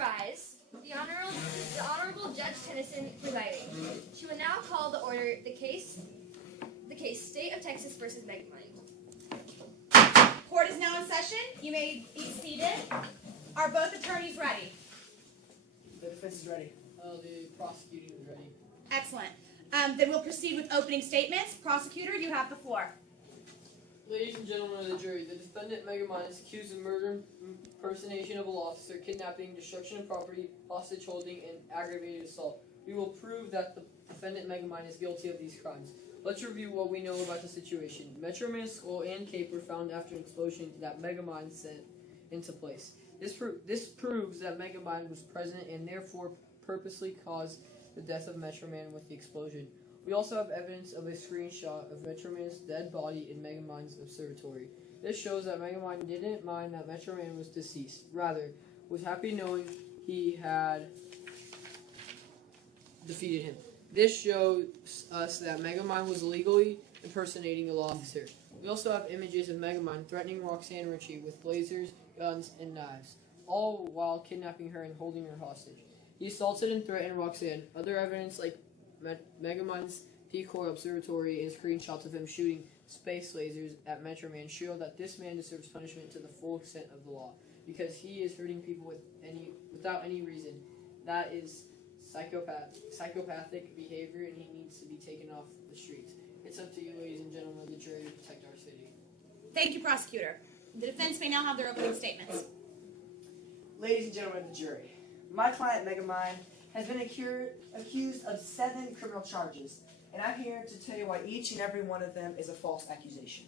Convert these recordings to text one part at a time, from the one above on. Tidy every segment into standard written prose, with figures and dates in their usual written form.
rise. The Honorable Judge Tennyson presiding. She will now call the order the case State of Texas versus MegaMind. Court is now in session. You may be seated. Are both attorneys ready? The defense is ready. The prosecuting is ready. Excellent. Then we'll proceed with opening statements. Prosecutor, you have the floor. Ladies and gentlemen of the jury, the defendant MegaMind is accused of murder, impersonation of a law officer, kidnapping, destruction of property, hostage holding, and aggravated assault. We will prove that the defendant MegaMind is guilty of these crimes. Let's review what we know about the situation. Metro Man's skull and cape were found after an explosion that MegaMind set into place. This proves that MegaMind was present and therefore purposely caused the death of Metro Man with the explosion. We also have evidence of a screenshot of Metro Man's dead body in MegaMind's observatory. This shows that MegaMind didn't mind that Metro Man was deceased. Rather, was happy knowing he had defeated him. This shows us that MegaMind was illegally impersonating a law officer. We also have images of MegaMind threatening Roxanne Ritchie with lasers, guns, and knives, all while kidnapping her and holding her hostage. He assaulted and threatened Roxanne. Other evidence like MegaMind's decoy observatory and screenshots of him shooting space lasers at Metro Man show that this man deserves punishment to the full extent of the law because he is hurting people without any reason. That is psychopathic behavior, and he needs to be taken off the streets. It's up to you, ladies and gentlemen of the jury, to protect our city. Thank you, prosecutor. The defense may now have their opening statements. Ladies and gentlemen of the jury, my client MegaMind has been accused of 7 criminal charges, and I'm here to tell you why each and every one of them is a false accusation.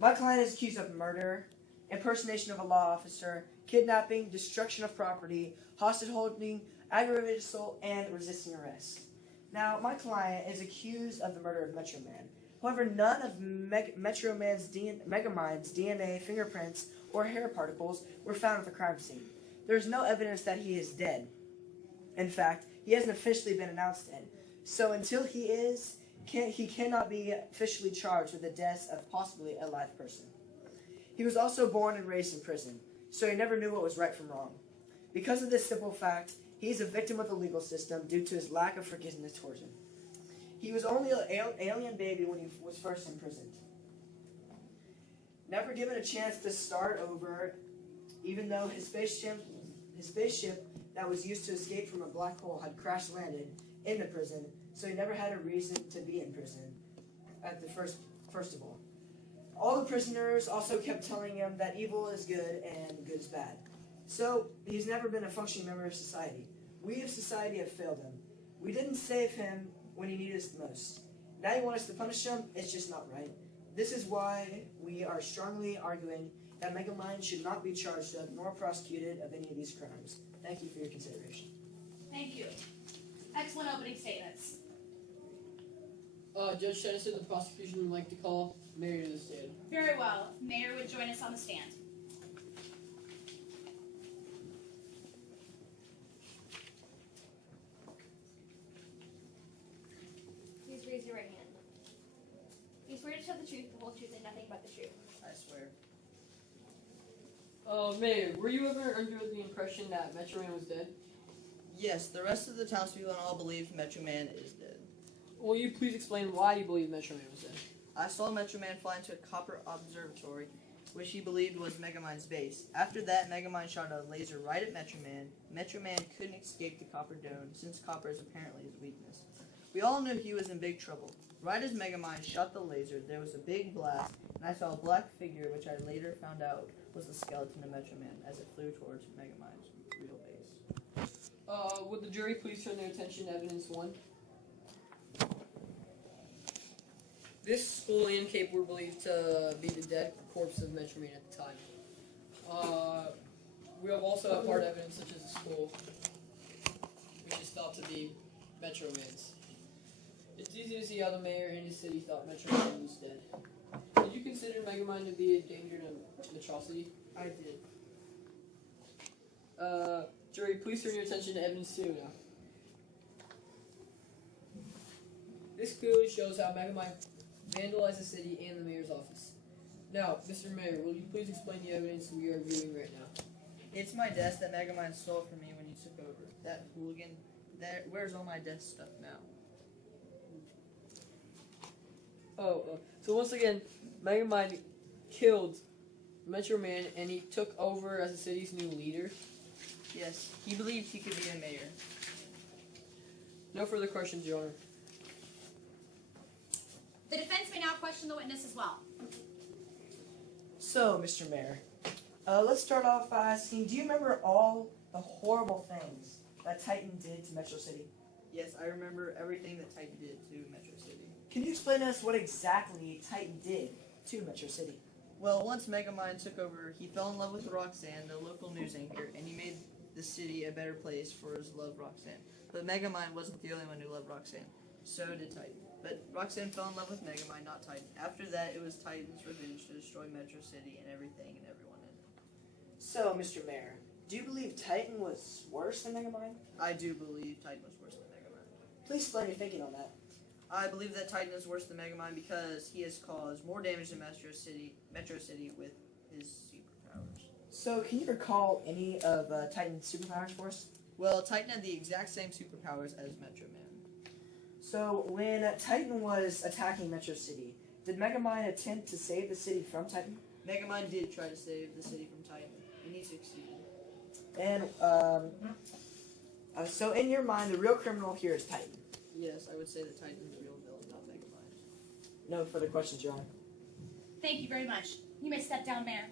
My client is accused of murder, impersonation of a law officer, kidnapping, destruction of property, hostage holding, aggravated assault, and resisting arrest. Now, my client is accused of the murder of Metro Man. However, none of MegaMind's DNA, fingerprints, or hair particles were found at the crime scene. There's no evidence that he is dead. In fact, he hasn't officially been announced dead. So until he cannot be officially charged with the death of possibly a live person. He was also born and raised in prison, so he never knew what was right from wrong. Because of this simple fact, he's a victim of the legal system due to his lack of forgiveness towards him. He was only an alien baby when he was first imprisoned. Never given a chance to start over, even though his spaceship that was used to escape from a black hole had crash landed in the prison, so he never had a reason to be in prison at the first of all. All the prisoners also kept telling him that evil is good and good is bad. So he's never been a functioning member of society. We of society have failed him. We didn't save him when he needed us the most. Now you want us to punish him? It's just not right. This is why we are strongly arguing that MegaMind should not be charged of nor prosecuted of any of these crimes. Thank you for your consideration. Thank you. Excellent opening statements. Judge Tennyson, the prosecution would like to call Mayor to the stand. Very well. Mayor would join us on the stand. Please raise your right hand. You swear to tell the truth, the whole truth, and nothing but the truth. I swear. Mayor, were you ever under the impression that Metro Man was dead? Yes, the rest of the townspeople and all believe Metro Man is dead. Will you please explain why you believe Metro Man was dead? I saw Metro Man fly into a copper observatory, which he believed was MegaMind's base. After that, MegaMind shot a laser right at Metro Man. Metro Man couldn't escape the copper dome, since copper is apparently his weakness. We all knew he was in big trouble. Right as MegaMind shot the laser, there was a big blast, and I saw a black figure, which I later found out was the skeleton of Metro Man, as it flew towards MegaMind's real base. Would the jury please turn their attention to evidence 1? This skull and cape were believed to be the dead corpse of Metro Man at the time. We have also have hard evidence such as the skull, which is thought to be Metro Man's. It's easy to see how the mayor and his city thought Metro Man was dead. Did you consider MegaMind to be a danger to Metrocity? I did. Jury, please turn your attention to evidence 2 now. This clearly shows how MegaMind vandalized the city and the mayor's office. Now, Mr. Mayor, will you please explain the evidence we are viewing right now? It's my desk that MegaMind stole from me when took over. That hooligan, where's all my desk stuff now? So once again, MegaMind killed Metro Man and he took over as the city's new leader. Yes, he believed he could be a mayor. No further questions, Your Honor. The defense may now question the witness as well. So, Mr. Mayor, let's start off by asking, do you remember all the horrible things that Titan did to Metro City? Yes, I remember everything that Titan did to Metro City. Can you explain to us what exactly Titan did to Metro City? Well, once MegaMind took over, he fell in love with Roxanne, the local news anchor, and he made the city a better place for his love, Roxanne. But MegaMind wasn't the only one who loved Roxanne. So did Titan. But Roxanne fell in love with MegaMind, not Titan. After that, it was Titan's revenge to destroy Metro City and everything and everyone in it. So, Mr. Mayor, do you believe Titan was worse than MegaMind? I do believe Titan was worse than MegaMind. Please explain your thinking on that. I believe that Titan is worse than MegaMind because he has caused more damage to Metro City with his superpowers. So, can you recall any of Titan's superpowers for us? Well, Titan had the exact same superpowers as Metro Man. So, when Titan was attacking Metro City, did MegaMind attempt to save the city from Titan? MegaMind did try to save the city from Titan, and he succeeded. And, so in your mind, the real criminal here is Titan? Yes, I would say that Titan is the real villain, not MegaMind. No further questions, Your Honor. Thank you very much. You may step down, Mayor.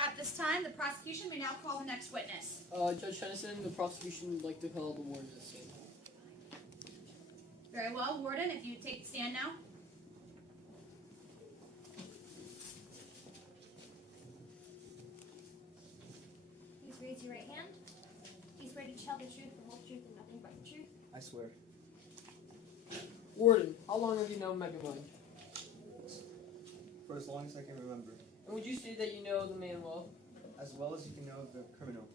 At this time, the prosecution may now call the next witness. Judge Henderson, the prosecution would like to call the warden to the stand. Very well, Warden, if you would take the stand now. Please raise your right hand. Please swear to tell the truth, the whole truth, and nothing but the truth. I swear. Warden, how long have you known MegaMind? For as long as I can remember. And would you say that you know the man well? As well as you can know the criminal.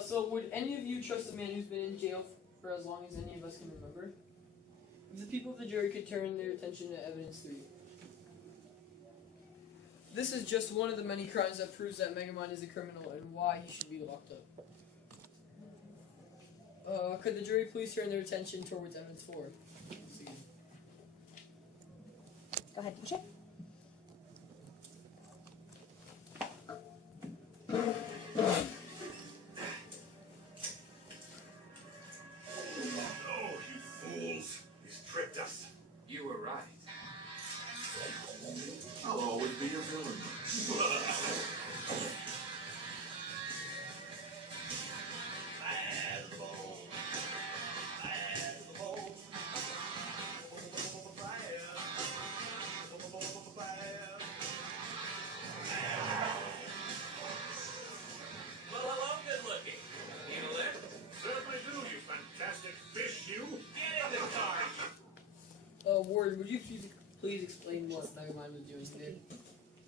So would any of you trust a man who's been in jail for as long as any of us can remember? If the people of the jury could turn their attention to evidence 3. This is just one of the many crimes that proves that MegaMind is a criminal and why he should be locked up. Could the jury please turn their attention towards evidence 4? Go ahead, Jorge. Oh, you fools. He's tricked us. You were right. I'll always be your villain. Well, hello, good looking. Need a lift? Certainly do, you fantastic fish, you. Get in the car. Warden, would you please explain what MegaMind was doing today?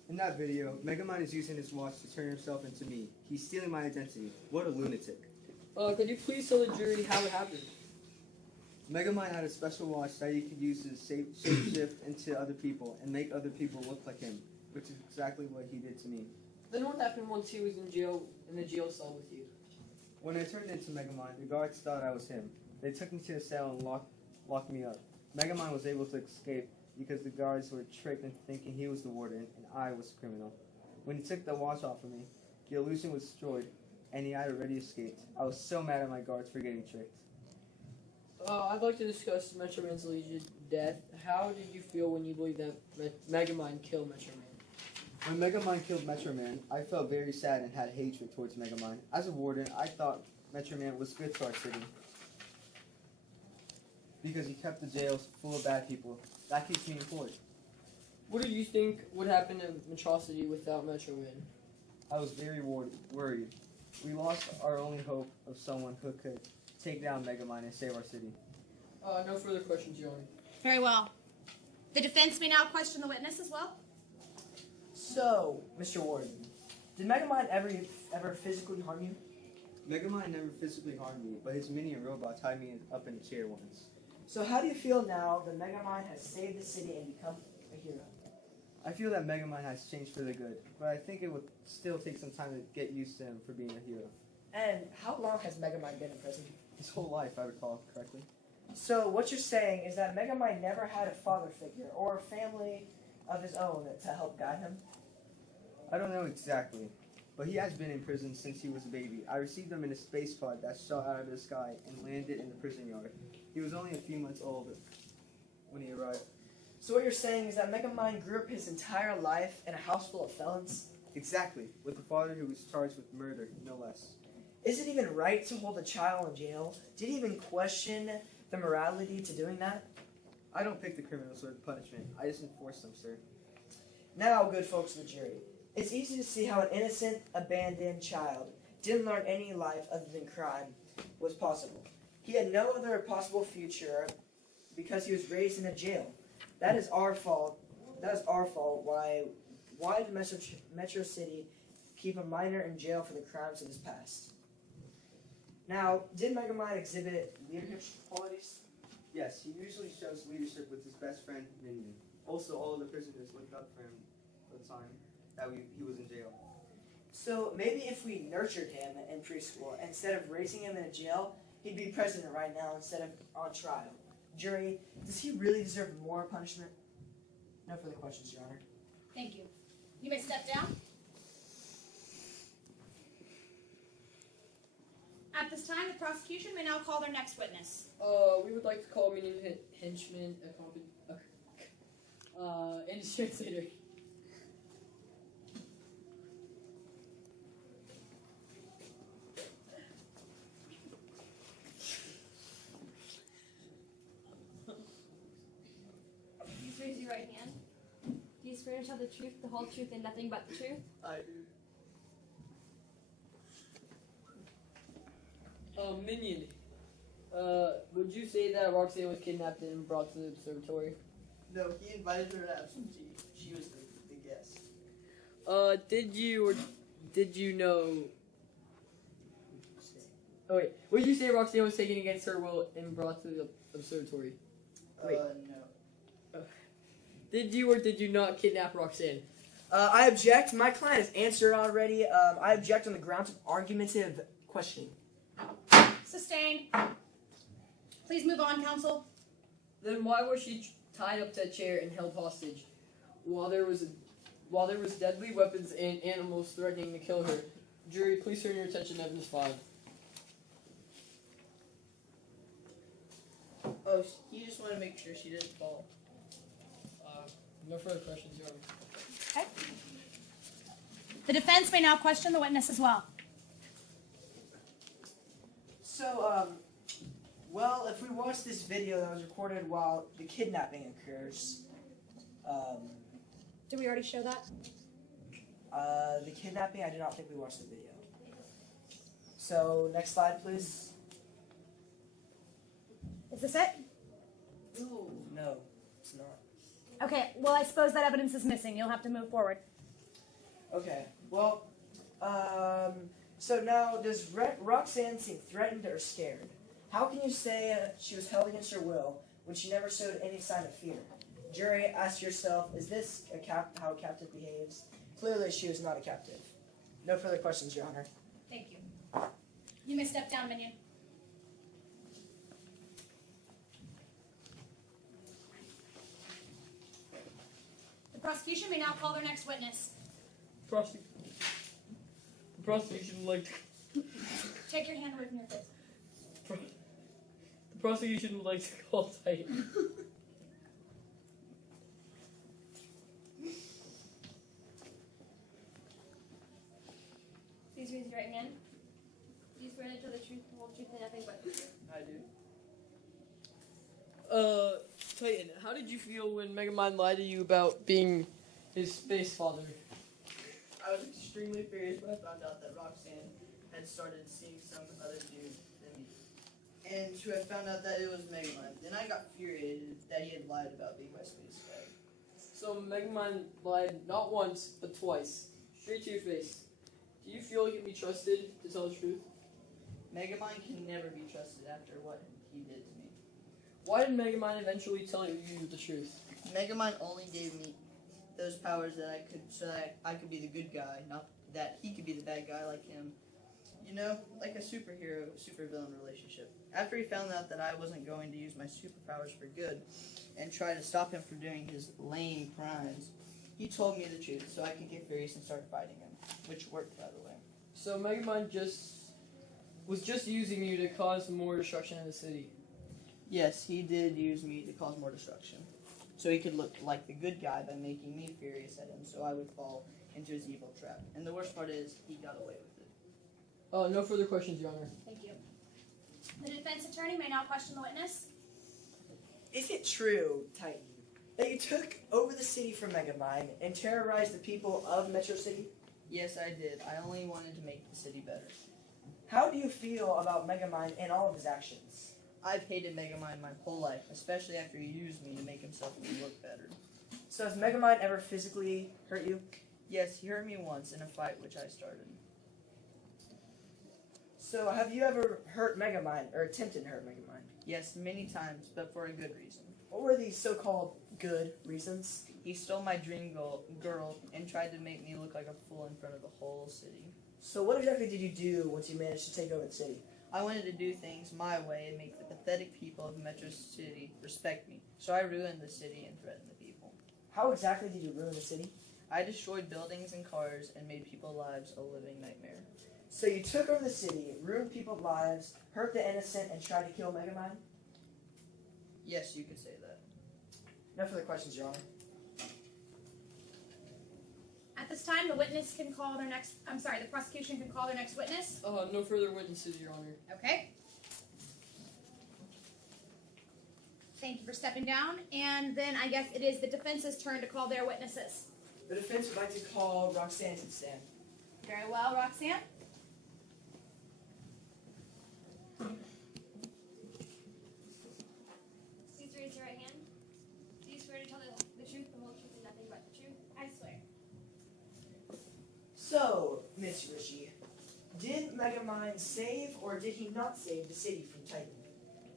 In that video, MegaMind is using his watch to turn himself into me. He's stealing my identity. What a lunatic. Could you please tell the jury how it happened? MegaMind had a special watch that he could use to shapeshift into other people and make other people look like him, which is exactly what he did to me. Then what happened once he was in the jail cell with you? When I turned into MegaMind, the guards thought I was him. They took me to a cell and locked me up. MegaMind was able to escape because the guards were tricked into thinking he was the warden and I was the criminal. When he took the watch off of me, the illusion was destroyed and he had already escaped. I was so mad at my guards for getting tricked. I'd like to discuss Metro Man's alleged death. How did you feel when you believed that MegaMind killed Metro Man? When MegaMind killed Metro Man, I felt very sad and had hatred towards MegaMind. As a warden, I thought Metro Man was good to our city because he kept the jails full of bad people. That keeps me employed. What did you think would happen to Metro City without Metro Man? I was very worried. We lost our only hope of someone who could take down MegaMind and save our city. No further questions, Your Honor. Very well. The defense may now question the witness as well. So, Mr. Warden, did MegaMind ever physically harm you? MegaMind never physically harmed me, but his minion robot tied me up in a chair once. So how do you feel now that MegaMind has saved the city and become a hero? I feel that MegaMind has changed for the good, but I think it would still take some time to get used to him for being a hero. And how long has MegaMind been in prison? His whole life, I recall correctly. So what you're saying is that MegaMind never had a father figure or a family of his own to help guide him? I don't know exactly, but he has been in prison since he was a baby. I received him in a space pod that shot out of the sky and landed in the prison yard. He was only a few months old when he arrived. So what you're saying is that MegaMind grew up his entire life in a house full of felons? Exactly, with a father who was charged with murder, no less. Is it even right to hold a child in jail? Did he even question the morality to doing that? I don't pick the criminals or the punishment. I just enforce them, sir. Now, good folks of the jury, it's easy to see how an innocent, abandoned child didn't learn any life other than crime was possible. He had no other possible future because he was raised in a jail. That is our fault. That is our fault. Why did Metro City keep a minor in jail for the crimes of his past? Now, did MegaMind exhibit leadership qualities? Yes, he usually shows leadership with his best friend, Minion. Also, all of the prisoners looked up for him for the time that he was in jail. So maybe if we nurtured him in preschool, instead of raising him in a jail, he'd be president right now instead of on trial. Jury, does he really deserve more punishment? No further questions, Your Honor. Thank you. You may step down. At this time, the prosecution may now call their next witness. We would like to call Minion Henchman and his translator. Please raise your right hand. Do you swear to tell the truth, the whole truth, and nothing but the truth? I do. Minion, would you say that Roxanne was kidnapped and brought to the observatory? No, he invited her to have some tea. She was the guest. Did you know? Oh wait, would you say Roxanne was taken against her will and brought to the observatory? Wait. No. Did you or did you not kidnap Roxanne? I object. My client has answered already. I object on the grounds of argumentative questioning. Sustained. Please move on, counsel. Then why was she tied up to a chair and held hostage while there was deadly weapons and animals threatening to kill her? Jury, please turn your attention to evidence 5. Oh, he just wanted to make sure she didn't fall. No further questions, Your Honor. Okay. The defense may now question the witness as well. So, well, if we watch this video that was recorded while the kidnapping occurs, Did we already show that? the kidnapping, I do not think we watched the video. So, next slide, please. Is this it? No, it's not. Okay, well, I suppose that evidence is missing. You'll have to move forward. Okay, well, so now, does Roxanne seem threatened or scared? How can you say she was held against her will when she never showed any sign of fear? Jury, ask yourself, is this how a captive behaves? Clearly, she was not a captive. No further questions, Your Honor. Thank you. You may step down, Minion. The prosecution may now call their next witness. The prosecution would like to. Take your hand away from your face. The prosecution would like to call Titan. Please raise your right hand. Do you swear to tell the truth, the whole truth, and nothing but the truth? I do. Titan, how did you feel when MegaMind lied to you about being his space father? I was extremely furious when I found out that Roxanne had started seeing some other dude than me. And to have found out that it was MegaMind. Then I got furious that he had lied about being my space guy. So MegaMind lied not once, but twice. Straight to your face. Do you feel he can be trusted to tell the truth? MegaMind can never be trusted after what he did to me. Why did MegaMind eventually tell you the truth? MegaMind only gave me those powers that I could be the good guy, not that he could be the bad guy like him. You know, like a superhero, supervillain relationship. After he found out that I wasn't going to use my superpowers for good and try to stop him from doing his lame crimes, he told me the truth so I could get furious and start fighting him, which worked, by the way. So MegaMind was just using you to cause more destruction in the city. Yes, he did use me to cause more destruction. So he could look like the good guy by making me furious at him so I would fall into his evil trap. And the worst part is, he got away with it. No further questions, Your Honor. Thank you. The defense attorney may now question the witness. Is it true, Titan, that you took over the city from MegaMind and terrorized the people of Metro City? Yes, I did. I only wanted to make the city better. How do you feel about MegaMind and all of his actions? I've hated MegaMind my whole life, especially after he used me to make himself look better. So has MegaMind ever physically hurt you? Yes, he hurt me once in a fight which I started. So have you ever hurt MegaMind or attempted to hurt MegaMind? Yes, many times, but for a good reason. What were these so-called good reasons? He stole my dream girl and tried to make me look like a fool in front of the whole city. So what exactly did you do once you managed to take over the city? I wanted to do things my way and make the pathetic people of Metro City respect me. So I ruined the city and threatened the people. How exactly did you ruin the city? I destroyed buildings and cars and made people's lives a living nightmare. So you took over the city, ruined people's lives, hurt the innocent, and tried to kill MegaMind? Yes, you could say that. No further questions, Your Honor. At this time, the prosecution can call their next witness. No further witnesses, Your Honor. Okay. Thank you for stepping down. And then I guess it is the defense's turn to call their witnesses. The defense would like to call Roxanne to the stand. Very well, Roxanne. Please raise your right hand. Do you swear to tell the truth, the whole truth, and nothing but the truth? I swear. So, Miss Rishi, did MegaMind save or did he not save the city from Titan?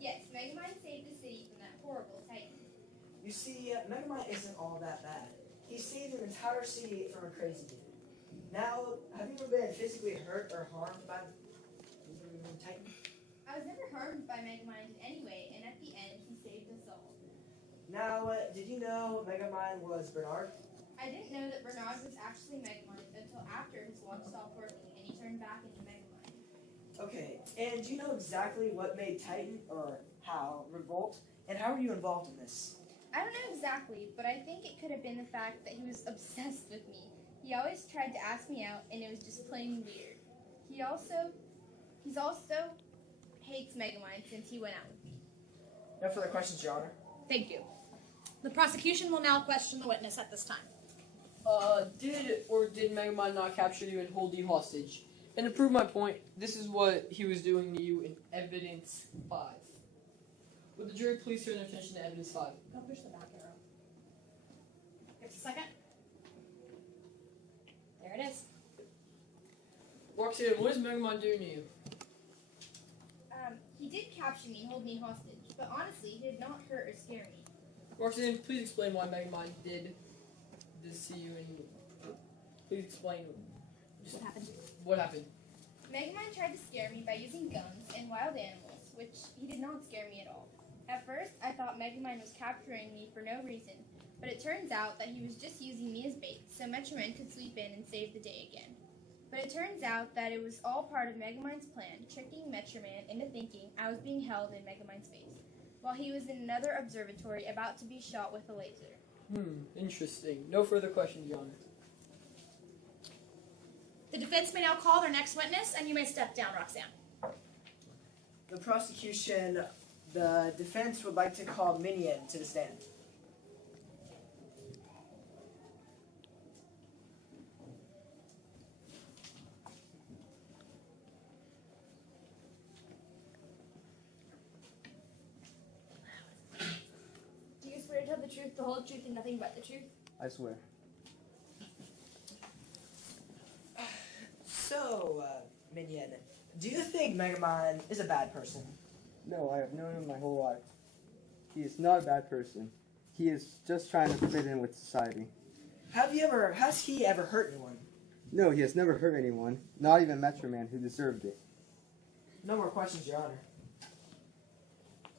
Yes, MegaMind saved the city from that horrible Titan. You see, MegaMind isn't all that bad. He saved an entire city from a crazy dude. Now, have you ever been physically hurt or harmed by Titan? I was never harmed by MegaMind in any way, and at the end, he saved us all. Now, did you know MegaMind was Bernard? I didn't know that Bernard was actually MegaMind until after his watch stopped working and he turned back into MegaMind. Okay, and do you know exactly what made Titan, or how, revolt? And how were you involved in this? I don't know exactly, but I think it could have been the fact that he was obsessed with me. He always tried to ask me out, and it was just plain weird. He's also hates MegaMind since he went out with me. No further questions, Your Honor. Thank you. The prosecution will now question the witness at this time. Did MegaMind not capture you and hold you hostage? And to prove my point, this is what he was doing to you in evidence 5. Would the jury please turn their attention to evidence 5? Go push the back arrow. Just a second. There it is. Roxanne, what is MegaMind doing to you? He did capture me, hold me hostage, but honestly, he did not hurt or scare me. Roxanne, please explain why MegaMind did this to you, and please explain What happened? what happened. MegaMind tried to scare me by using guns and wild animals, which he did not scare me at all. At first, I thought MegaMind was capturing me for no reason, but it turns out that he was just using me as bait, so MetroMind could sweep in and save the day again. But it turns out that it was all part of MegaMind's plan, tricking MetroMind into thinking I was being held in MegaMind's face, while he was in another observatory about to be shot with a laser. Interesting. No further questions, Your Honor. The defense may now call their next witness, and you may step down, Roxanne. The prosecution, the defense would like to call Minion to the stand. Do you swear to tell the truth, the whole truth, and nothing but the truth? I swear. So, Minion, do you think MegaMind is a bad person? No, I have known him my whole life. He is not a bad person. He is just trying to fit in with society. Has he ever hurt anyone? No, he has never hurt anyone, not even Metro Man, who deserved it. No more questions, Your Honor.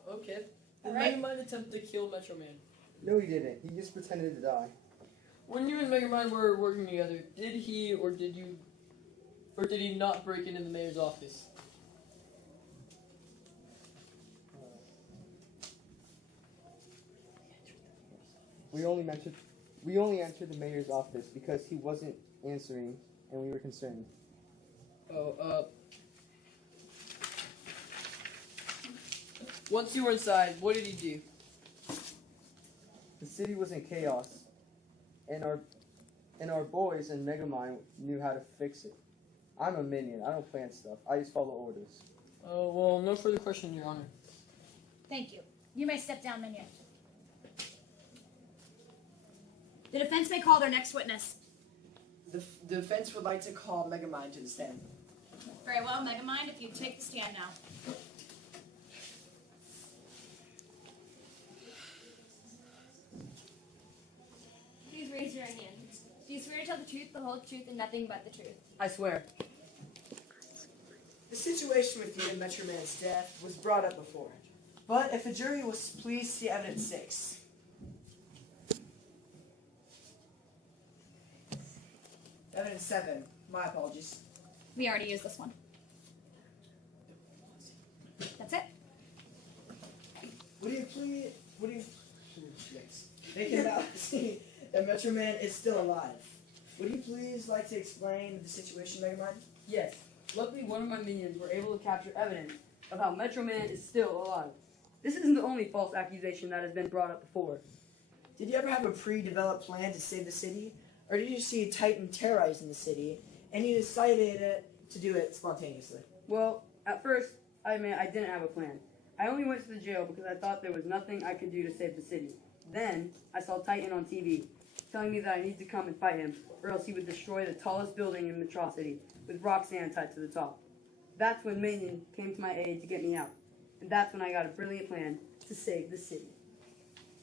Okay. Did Alright. MegaMind attempt to kill Metro Man? No, he didn't. He just pretended to die. When you and MegaMind were working together, did he or did he not break into the mayor's office? We only entered the mayor's office because he wasn't answering, and we were concerned. Once you were inside, what did he do? The city was in chaos, and our boys and MegaMind knew how to fix it. I'm a minion. I don't plan stuff. I just follow orders. Oh, well, no further questions, Your Honor. Thank you. You may step down, Minion. The defense may call their next witness. The defense would like to call MegaMind to the stand. Very well, MegaMind, if you take the stand now. Please raise your right hand. Do you swear to tell the truth, the whole truth, and nothing but the truth? I swear. The situation with you and Metro Man's death was brought up before. But if the jury was pleased to see evidence 6. Evidence 7. My apologies. We already used this one. That's it. Would you yes. They can now see that Metro Man is still alive. Would you please like to explain the situation, MegaMind? Yes. Luckily, one of my minions were able to capture evidence of how Metro Man is still alive. This isn't the only false accusation that has been brought up before. Did you ever have a pre-developed plan to save the city? Or did you see Titan terrorizing the city, and you decided to do it spontaneously? Well, at first, I didn't have a plan. I only went to the jail because I thought there was nothing I could do to save the city. Then, I saw Titan on TV, telling me that I need to come and fight him, or else he would destroy the tallest building in Metro City, with Roxanne tied to the top. That's when Minion came to my aid to get me out. And that's when I got a brilliant plan to save the city.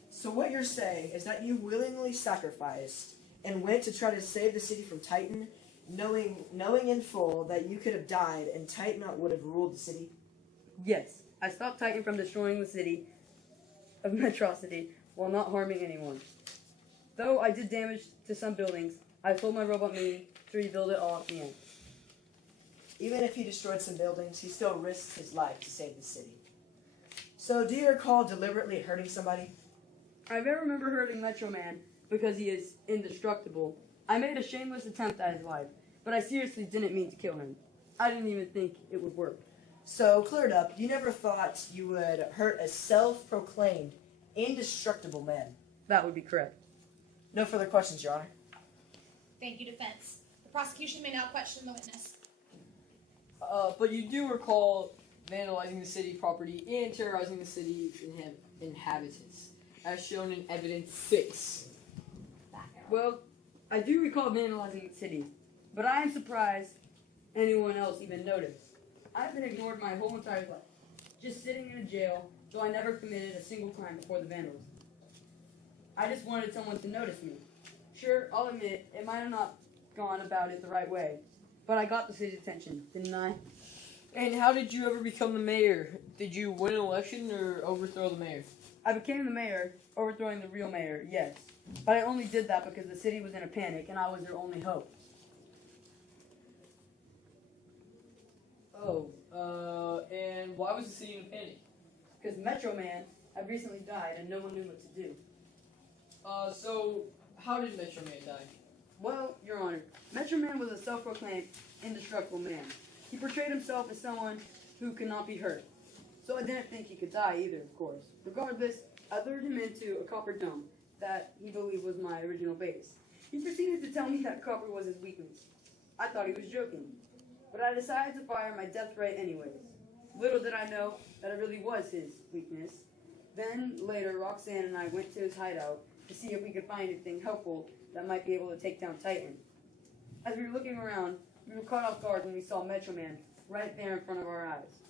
So what you're saying is that you willingly sacrificed and went to try to save the city from Titan, knowing in full that you could have died and Titan would have ruled the city? Yes, I stopped Titan from destroying the city of Metro City while not harming anyone. Though I did damage to some buildings, I sold my robot mini to rebuild it all at the end. Even if he destroyed some buildings, he still risked his life to save the city. So do you recall deliberately hurting somebody? I very remember hurting Metro Man because he is indestructible. I made a shameless attempt at his life, but I seriously didn't mean to kill him. I didn't even think it would work. So, cleared up, you never thought you would hurt a self-proclaimed indestructible man? That would be correct. No further questions, Your Honor. Thank you, defense. The prosecution may now question the witness. But you do recall vandalizing the city property and terrorizing the city inhabitants, as shown in evidence 6. Well, I do recall vandalizing the city, but I am surprised anyone else even noticed. I've been ignored my whole entire life, just sitting in a jail, though I never committed a single crime before the vandalism. I just wanted someone to notice me. Sure, I'll admit, it might have not gone about it the right way, but I got the city's attention, didn't I? And how did you ever become the mayor? Did you win an election or overthrow the mayor? I became the mayor, overthrowing the real mayor, yes. But I only did that because the city was in a panic and I was their only hope. And why was the city in a panic? Because Metro Man had recently died and no one knew what to do. So how did Metro Man die? Well, Your Honor, Metro Man was a self-proclaimed indestructible man. He portrayed himself as someone who could not be hurt. So I didn't think he could die either, of course. Regardless, I lured him into a copper dome that he believed was my original base. He proceeded to tell me that copper was his weakness. I thought he was joking, but I decided to fire my death ray anyways. Little did I know that it really was his weakness. Then, later, Roxanne and I went to his hideout to see if we could find anything helpful that might be able to take down Titan. As we were looking around, we were caught off guard when we saw Metro Man right there in front of our eyes.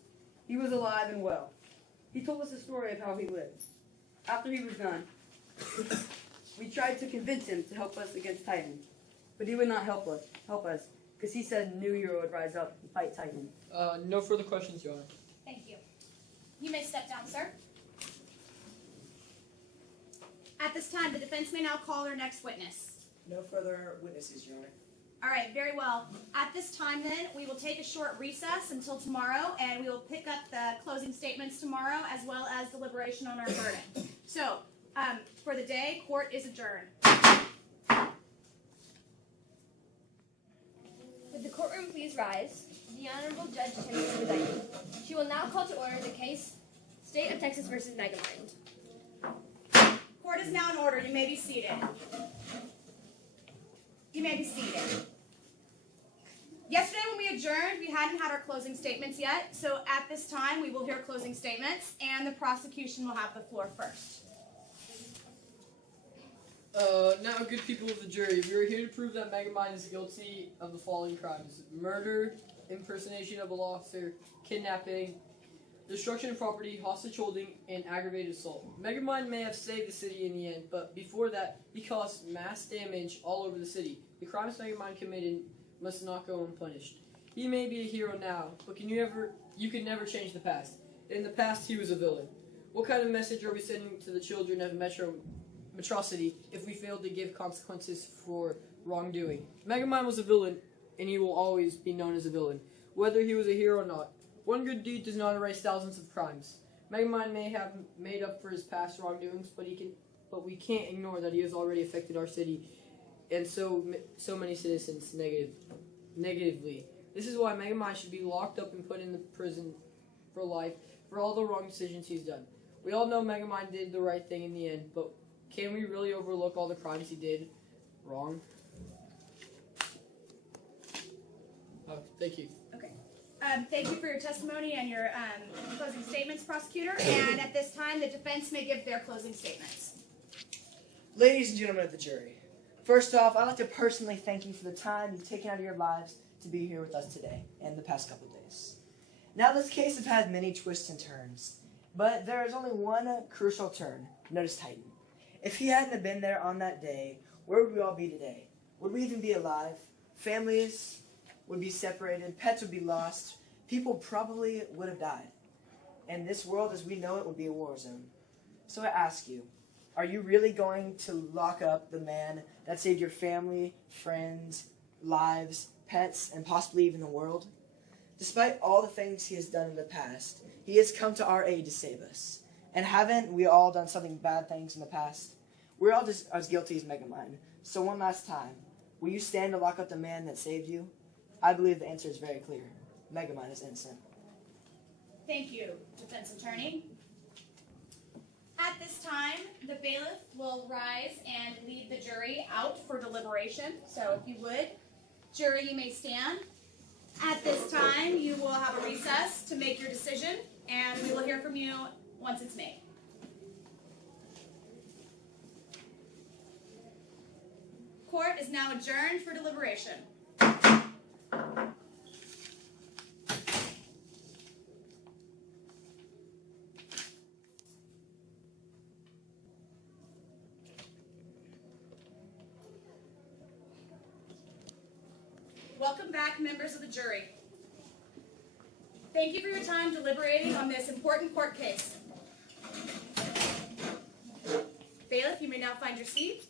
He was alive and well. He told us a story of how he lived. After he was done, we tried to convince him to help us against Titan, but he would not help us, because he said New Hero would rise up and fight Titan. No further questions, Your Honor. Thank you. You may step down, sir. At this time, the defense may now call their next witness. No further witnesses, Your Honor. All right, very well. At this time, then, we will take a short recess until tomorrow, and we will pick up the closing statements tomorrow, as well as deliberation on our verdict. So, for the day, court is adjourned. Would the courtroom please rise? The Honorable Judge Timothy Dania. She will now call to order the case State of Texas versus MegaMind. Court is now in order. You may be seated. You may be seated. Yesterday when we adjourned, we hadn't had our closing statements yet, so at this time we will hear closing statements, and the prosecution will have the floor first. Now, good people of the jury, we are here to prove that MegaMind is guilty of the following crimes: murder, impersonation of a law officer, kidnapping, destruction of property, hostage holding, and aggravated assault. MegaMind may have saved the city in the end, but before that, he caused mass damage all over the city. The crimes MegaMind committed must not go unpunished. He may be a hero now, but you can never change the past. In the past, he was a villain. What kind of message are we sending to the children of Metrocity if we fail to give consequences for wrongdoing? MegaMind was a villain, and he will always be known as a villain, whether he was a hero or not. One good deed does not erase thousands of crimes. MegaMind may have made up for his past wrongdoings, but we can't ignore that he has already affected our city and so many citizens negatively. This is why MegaMind should be locked up and put in the prison for life for all the wrong decisions he's done. We all know MegaMind did the right thing in the end, but can we really overlook all the crimes he did wrong? Oh, thank you. Thank you for your testimony and your closing statements, prosecutor. And at this time, the defense may give their closing statements. Ladies and gentlemen of the jury, first off, I'd like to personally thank you for the time you've taken out of your lives to be here with us today and the past couple days. Now, this case has had many twists and turns, but there is only one crucial turn. Notice Titan. If he hadn't have been there on that day, where would we all be today? Would we even be alive? Families would be separated, pets would be lost, people probably would have died. And this world as we know it would be a war zone. So I ask you, are you really going to lock up the man that saved your family, friends, lives, pets, and possibly even the world? Despite all the things he has done in the past, he has come to our aid to save us. And haven't we all done something bad things in the past? We're all just as guilty as MegaMind. So one last time, will you stand to lock up the man that saved you? I believe the answer is very clear. MegaMind is innocent. Thank you, defense attorney. At this time, the bailiff will rise and lead the jury out for deliberation. So if you would, jury, you may stand. At this time, you will have a recess to make your decision, and we will hear from you once it's made. Court is now adjourned for deliberation. Welcome back, members of the jury. Thank you for your time deliberating on this important court case. Bailiff, you may now find your seat.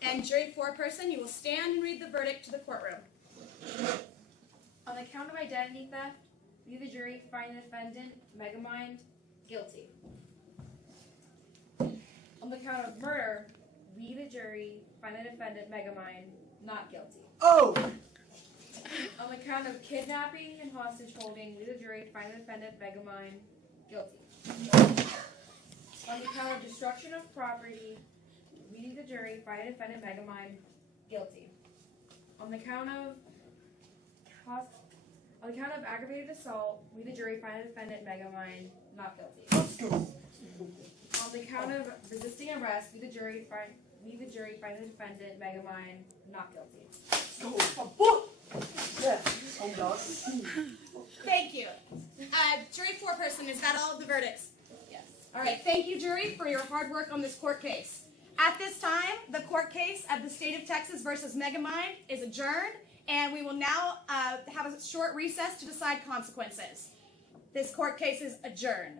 And jury foreperson, you will stand and read the verdict to the courtroom. On the count of identity theft, we, the jury, find the defendant, MegaMind, guilty. On the count of murder, we, the jury, find the defendant, MegaMind, not guilty. Oh! On the count of kidnapping and hostage holding, we, the jury, find the defendant, MegaMind, guilty. On the count of destruction of property, we, the jury, find the defendant, MegaMind, guilty. On the count of aggravated assault, we, the jury, find the defendant, MegaMind, not guilty. On the count of resisting arrest, we, the jury, find the defendant, MegaMind, not guilty. Yeah. Oh, God. Thank you. Jury foreperson, is that all of the verdicts? Yes. All right, thank you, jury, for your hard work on this court case. At this time, the court case of the state of Texas versus MegaMind is adjourned, and we will now have a short recess to decide consequences. This court case is adjourned.